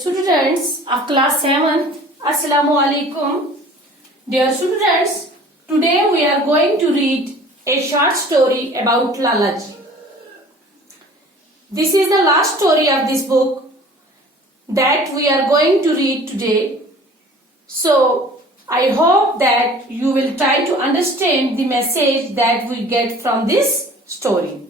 students of class 7th, Assalamu alaikum. Dear students, today we are going to read a short story about Lalaji. This is the last story of this book that we are going to read today. So, I hope that you will try to understand the message that we get from this story.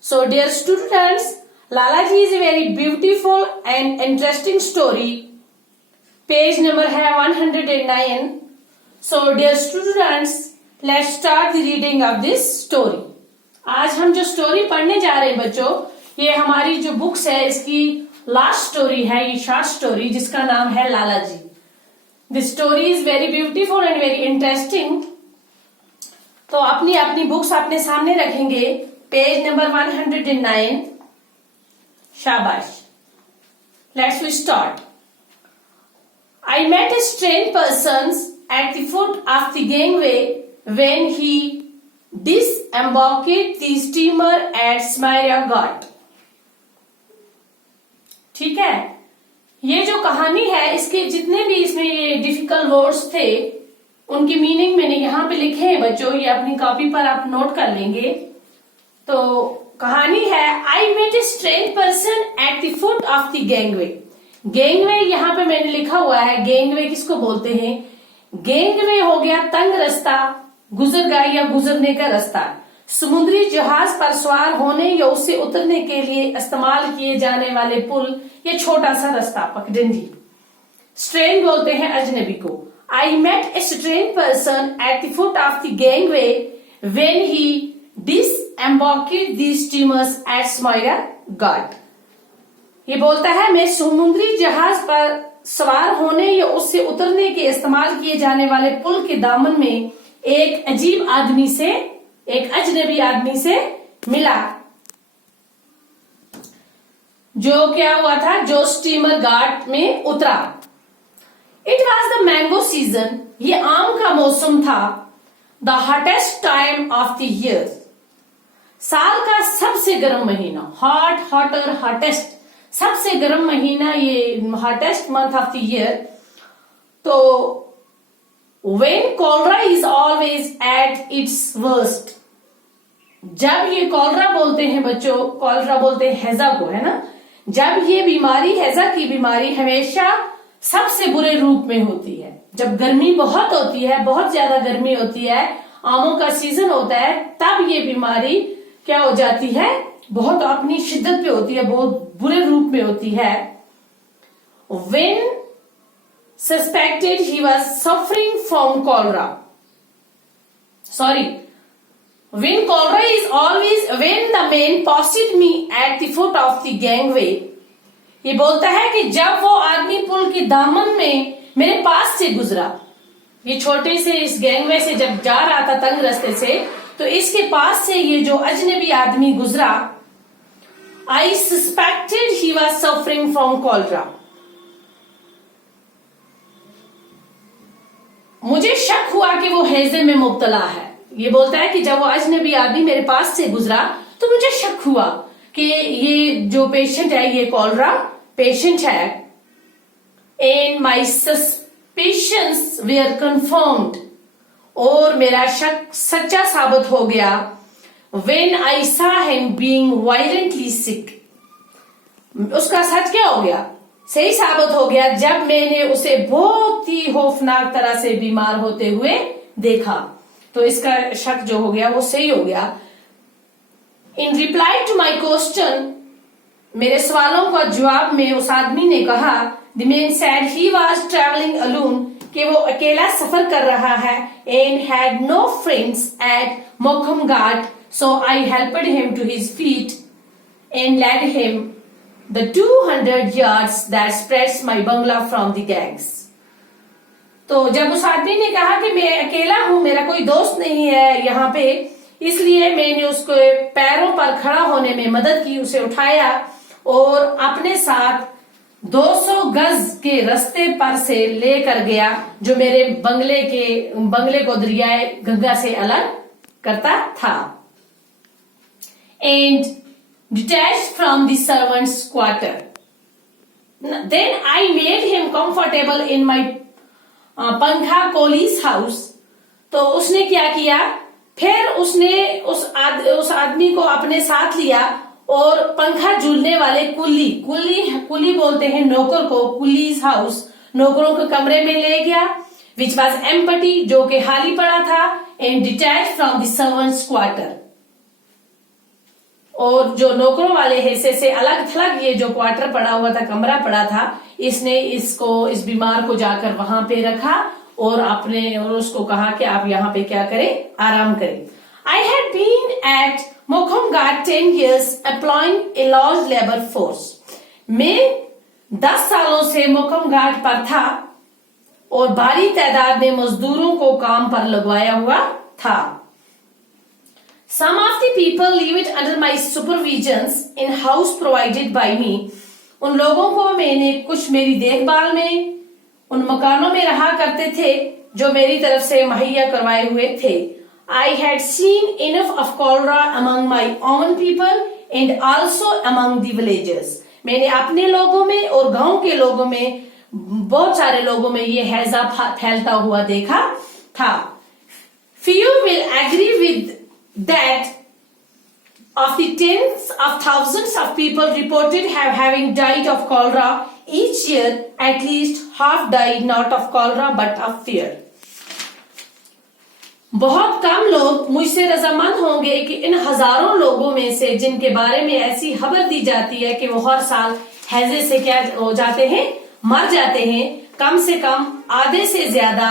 So, dear students, Lalaji is a very beautiful and interesting story. Page number है 109. So, dear students, let's start the reading of this story. आज हम जो story पढ़ने जा रहे हैं बच्चों, ये हमारी जो बुक्स है इसकी लास्ट स्टोरी है, ये शॉर्ट स्टोरी जिसका नाम है Lalaji. This story is very beautiful and very interesting. तो अपनी अपनी बुक्स अपने सामने रखेंगे. Page number 109. शाबाश. Let's we start. I met a strange person at the foot of the gangway when he disembarked the steamer at Smyrna Ghat. ठीक है, ये जो कहानी है इसके जितने भी इसमें ये डिफिकल्ट वर्ड्स थे उनकी मीनिंग मैंने यहाँ पे लिखे हैं बच्चों, ये अपनी कॉपी पर आप नोट कर लेंगे. तो कहानी है I met a strange person at the foot of the gangway. Gangway यहाँ पे मैंने लिखा हुआ है. गैंगवे किसको बोलते हैं? गैंगवे हो गया तंग रास्ता, गुजरगाह या गुजरने का रास्ता. समुद्री जहाज पर सवार होने या उससे उतरने के लिए इस्तेमाल किए जाने वाले पुल या छोटा सा रास्ता, पगडंडी. स्ट्रेंज बोलते हैं अजनबी को. I met a strange person at the foot of the gangway when he disembarked the steamers at Smyrna Ghat. ये बोलता है मैं समुद्री जहाज पर सवार होने या उससे उतरने के इस्तेमाल किए जाने वाले पुल के दामन में एक अजीब आदमी से, एक अजनबी आदमी से मिला. जो क्या हुआ था, जो स्टीमर घाट में उतरा. It was the mango season. ये आम का मौसम था. The hottest time of the year. साल का सबसे गर्म महीना. हॉट, हॉटर, हॉटेस्ट, सबसे गर्म महीना, ये hottest month of the year. तो when cholera is always at its worst. जब ये कॉलरा बोलते हैं बच्चों, कॉलरा बोलते हैं हैजा को, है ना. जब ये बीमारी, हैजा की बीमारी हमेशा सबसे बुरे रूप में होती है. जब गर्मी बहुत होती है, बहुत ज्यादा गर्मी होती है, आमों का सीजन होता है, तब ये बीमारी क्या हो जाती है, बहुत अपनी शिद्दत पे होती है, बहुत बुरे रूप में होती है. When suspected he was suffering from cholera. Sorry. When cholera is always when the man passed me at the foot of the gangway. ये बोलता है कि जब वो आदमी पुल के दामन में मेरे पास से गुजरा, ये छोटे से इस गैंगवे से जब जा रहा था तंग रास्ते से, तो इसके पास से ये जो अजनबी आदमी गुजरा. I suspected he was suffering from cholera. मुझे शक हुआ कि वो हैजे में मुब्तला है. ये बोलता है कि जब वो अजनबी आदमी मेरे पास से गुजरा तो मुझे शक हुआ कि ये जो पेशेंट है ये कॉलरा पेशेंट है. And my suspicions were confirmed. और मेरा शक सच्चा साबित हो गया. When I saw him being violently sick. उसका सच क्या हो गया, सही साबित हो गया जब मैंने उसे बहुत ही खौफनाक तरह से बीमार होते हुए देखा. तो इसका शक जो हो गया वो सही हो गया. In reply to my question, मेरे सवालों का जवाब में उस आदमी ने कहा, the man said he was travelling alone, कि वो अकेला सफर कर रहा है. And had no friends at Mokham Ghat. So I helped him to his feet and led him the 200 yards that separates my bungalow from the gangs. तो जब उस आदमी ने कहा कि मैं अकेला हूं, मेरा कोई दोस्त नहीं है यहाँ पे, इसलिए मैंने उसको पैरों पर खड़ा होने में मदद की, उसे उठाया और अपने साथ 200 गज के रास्ते पर से लेकर गया जो मेरे बंगले को दरियाए गंगा से अलग करता था. And detached from the servants' quarter. Then I made him comfortable in my पंखा कोलीस हाउस। तो उसने क्या किया, फिर उसने उस आदमी को अपने साथ लिया और पंखा झूलने वाले कुली बोलते हैं नौकर को, कुलीज हाउस, नौकरों के कमरे में ले गया, विच वॉज एम्पटी, जो कि खाली पड़ा था, and detach from the servants quarter, और जो नौकरों वाले हिस्से से अलग थलग ये जो क्वार्टर पड़ा हुआ था, कमरा पड़ा था, इसने इस बीमार को जाकर वहां पे रखा और उसको कहा कि आप यहाँ पे क्या करें, आराम करें। I had been at Mokum Ghat 10 years employing a large labor force. मैं 10 सालों से मोकम घाट पर था और भारी तादाद में मजदूरों को काम पर लगवाया हुआ था। Some of the people lived under my supervisions in house provided by me. उन लोगों को मैंने कुछ मेरी देखभाल में उन मकानों में रहा करते थे जो मेरी तरफ से मुहैया करवाए हुए थे। I had seen enough of cholera among my own people and also among the villagers. मैंने अपने लोगों में और गांव के लोगों में, बहुत सारे लोगों में ये हैजा फैलता हुआ देखा था। Few will agree with that of the tens of thousands of people reported having died of cholera each year, at least half died not of cholera but of fear. बहुत कम लोग मुझसे रजामंद होंगे कि इन हजारों लोगों में से जिनके बारे में ऐसी खबर दी जाती है कि वो हर साल हैजे से क्या हो जाते हैं, मर जाते हैं, कम से कम आधे से ज्यादा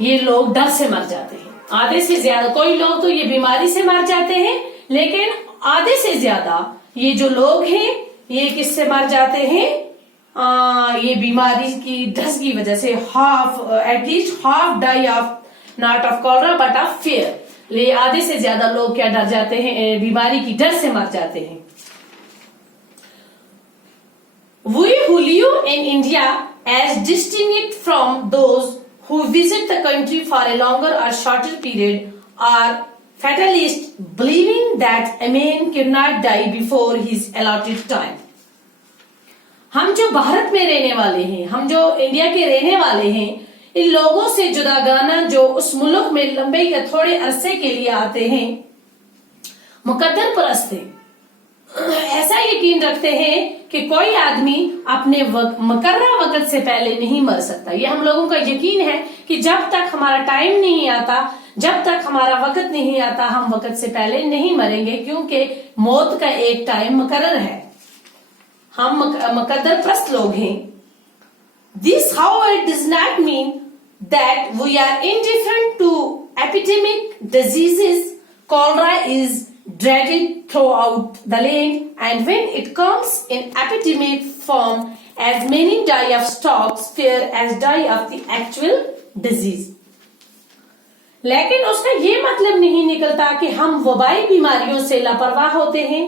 ये लोग डर से मर जाते हैं। आधे से ज्यादा, कोई लोग तो ये बीमारी से मर जाते हैं, लेकिन आधे से ज्यादा ये जो लोग हैं ये किससे मर जाते हैं, ये बीमारी की डर की वजह से। At least half die of not of cholera but of fear. ये आधे से ज्यादा लोग क्या डर जाते हैं, बीमारी की डर से मर जाते हैं। We who live in India, as distinct from those who visit the country for a longer or shorter period, are fatalists, believing that a man cannot die before his allotted time. हम जो भारत में रहने वाले हैं, हम जो India के रहने वाले हैं, इन लोगों से जुदागाना जो उस मुल्क में लंबे या थोड़े अरसे के लिए आते हैं, मुकद्दर परस्त हैं, ऐसा यकीन रखते हैं कि कोई आदमी अपने मुकर्रर वक्त से पहले नहीं मर सकता। ये हम लोगों का यकीन है कि जब तक हमारा टाइम नहीं आता, जब तक हमारा वक्त नहीं आता, हम वक्त से पहले नहीं मरेंगे, क्योंकि मौत का एक टाइम मुकर्रर है। हम मुकद्दर परस्त लोग हैं। This, however, does not mean that we are indifferent to epidemic diseases. Cholera is dreaded throughout the land, and when it comes in epidemic form, as many die of stomach fear as die of the actual disease. लेकिन उसका ये मतलब नहीं निकलता कि हम वबाई बीमारियों से लापरवाह होते हैं।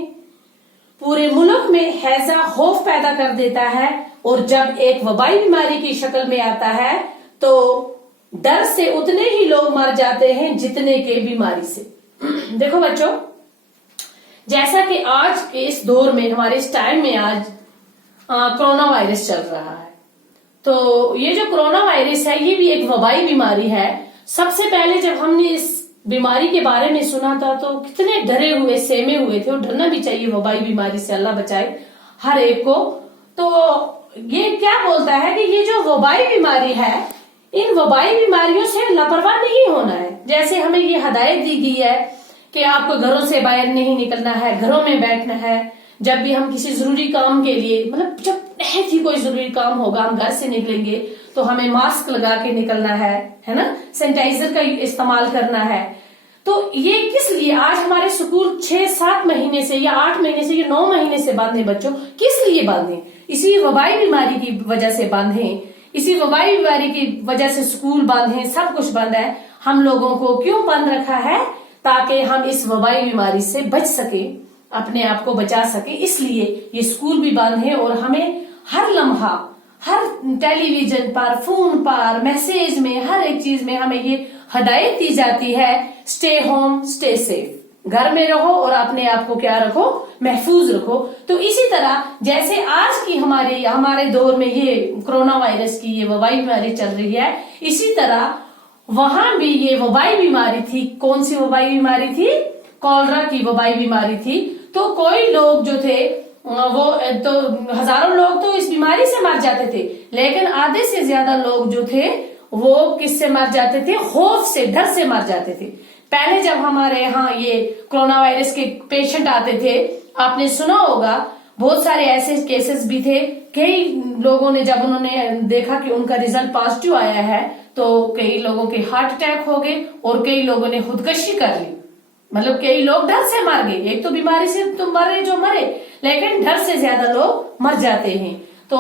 पूरे मुल्क में हैजा खौफ पैदा कर देता है, और जब एक वबाई बीमारी की शक्ल में आता है तो डर से उतने ही लोग मर जाते हैं जितने के बीमारी से। देखो बच्चों, जैसा कि आज के इस दौर में, हमारे इस टाइम में आज कोरोना वायरस चल रहा है, तो ये जो कोरोना वायरस है ये भी एक वबाई बीमारी है। सबसे पहले जब हमने इस बीमारी के बारे में सुना था तो कितने डरे हुए, सहमे हुए थे, और डरना भी चाहिए वबाई बीमारी से, अल्लाह बचाए हर एक को। तो ये क्या बोलता है कि ये जो वबाई बीमारी है, इन वबाई बीमारियों से लापरवाह नहीं होना है। जैसे हमें ये हदायत दी गई है कि आपको घरों से बाहर नहीं निकलना है, घरों में बैठना है। जब भी हम किसी जरूरी काम के लिए, मतलब जब बहुत ही कोई जरूरी काम होगा, हम घर से निकलेंगे तो हमें मास्क लगा के निकलना है ना, सैनिटाइजर का इस्तेमाल करना है। तो ये किस लिए? आज हमारे स्कूल 6-7 महीने से या 8 महीने से या 9 महीने से बंद है। बच्चों किस लिए बंद है? इसी वबाई बीमारी की वजह से बंद है। इसी वबाई बीमारी की वजह से स्कूल बंद है, सब कुछ बंद है। हम लोगों को क्यों बंद रखा है? ताकि हम इस वबाई बीमारी से बच सके, अपने आप को बचा सके। इसलिए ये स्कूल भी बंद है, और हमें हर लम्हा, हर टेलीविजन पर, फोन पर, मैसेज में, हर एक चीज में हमें ये हदायत दी जाती है, स्टे होम स्टे सेफ। घर में रहो और अपने आप को क्या रखो, महफूज रखो। तो इसी तरह जैसे आज की हमारे दौर में ये कोरोना वायरस की ये वबाई बीमारी चल रही है, इसी तरह वहां भी ये वबाई बीमारी थी। कौन सी वबाई बीमारी थी? कॉलरा की वबाई बीमारी थी। तो कोई लोग जो थे वो तो हजारों लोग तो इस बीमारी से मर जाते थे, लेकिन आधे से ज्यादा लोग जो थे वो किससे मर जाते थे? खौफ से, डर से मर जाते थे। पहले जब हमारे यहाँ ये कोरोना वायरस के पेशेंट आते थे, आपने सुना होगा बहुत सारे ऐसे केसेस भी थे। कई लोगों ने जब उन्होंने देखा कि उनका रिजल्ट पॉजिटिव आया है, तो कई लोगों के हार्ट अटैक हो गए और कई लोगों ने खुदकुशी कर ली। मतलब कई लोग डर से मर गए। एक तो बीमारी से तो मरे जो मरे, लेकिन डर से ज्यादा लोग मर जाते हैं। तो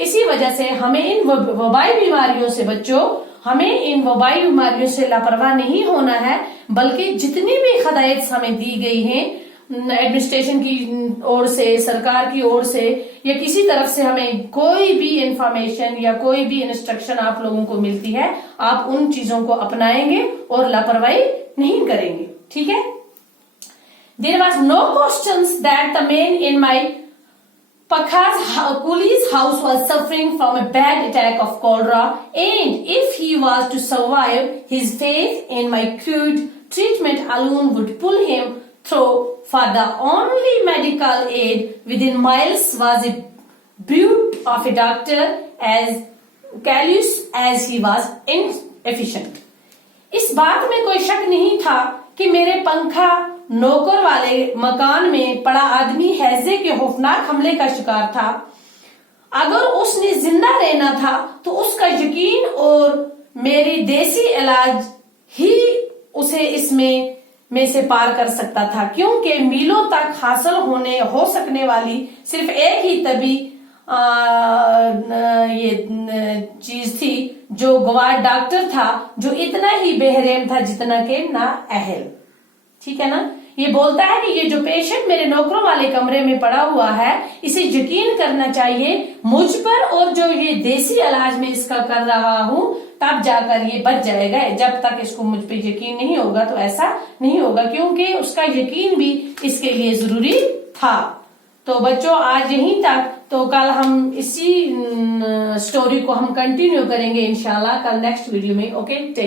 इसी वजह से हमें इन वबाई बीमारियों से बच्चों, हमें इन वबाई बीमारियों से लापरवाह नहीं होना है, बल्कि जितनी भी हिदायत हमें दी गई हैं एडमिनिस्ट्रेशन की ओर से, सरकार की ओर से या किसी तरफ से हमें कोई भी इंफॉर्मेशन या कोई भी इंस्ट्रक्शन आप लोगों को मिलती है, आप उन चीजों को अपनाएंगे और लापरवाही नहीं करेंगे। ठीक है। There was no questions that the man in my Pakha's coolie's house was suffering from a bad attack of cholera, and if he was to survive, his faith in my crude treatment alone would pull him through. For the only medical aid within miles was a brute of a doctor, as callous as he was inefficient. इस बात में कोई शक नहीं था कि मेरे पंखा नौकर वाले मकान में पड़ा आदमी हैजे के खौफनाक हमले का शिकार था। अगर उसने जिंदा रहना था तो उसका यकीन और मेरी देसी इलाज ही उसे इसमें से पार कर सकता था, क्योंकि मीलों तक हासिल हो सकने वाली सिर्फ एक ही तभी ये चीज थी जो गवाह डॉक्टर था, जो इतना ही बेरहम था जितना के ना अहल। ठीक है ना। ये बोलता है कि ये जो पेशेंट मेरे नौकरों वाले कमरे में पड़ा हुआ है, इसे यकीन करना चाहिए मुझ पर, और जो ये देसी इलाज में इसका कर रहा हूं, तब जाकर ये बच जाएगा। जब तक इसको मुझ पे यकीन नहीं होगा तो ऐसा नहीं होगा, क्योंकि उसका यकीन भी इसके लिए जरूरी था। तो बच्चों आज यहीं तक, तो कल हम इसी स्टोरी को हम कंटिन्यू करेंगे इंशाल्लाह कल नेक्स्ट वीडियो में। Okay, take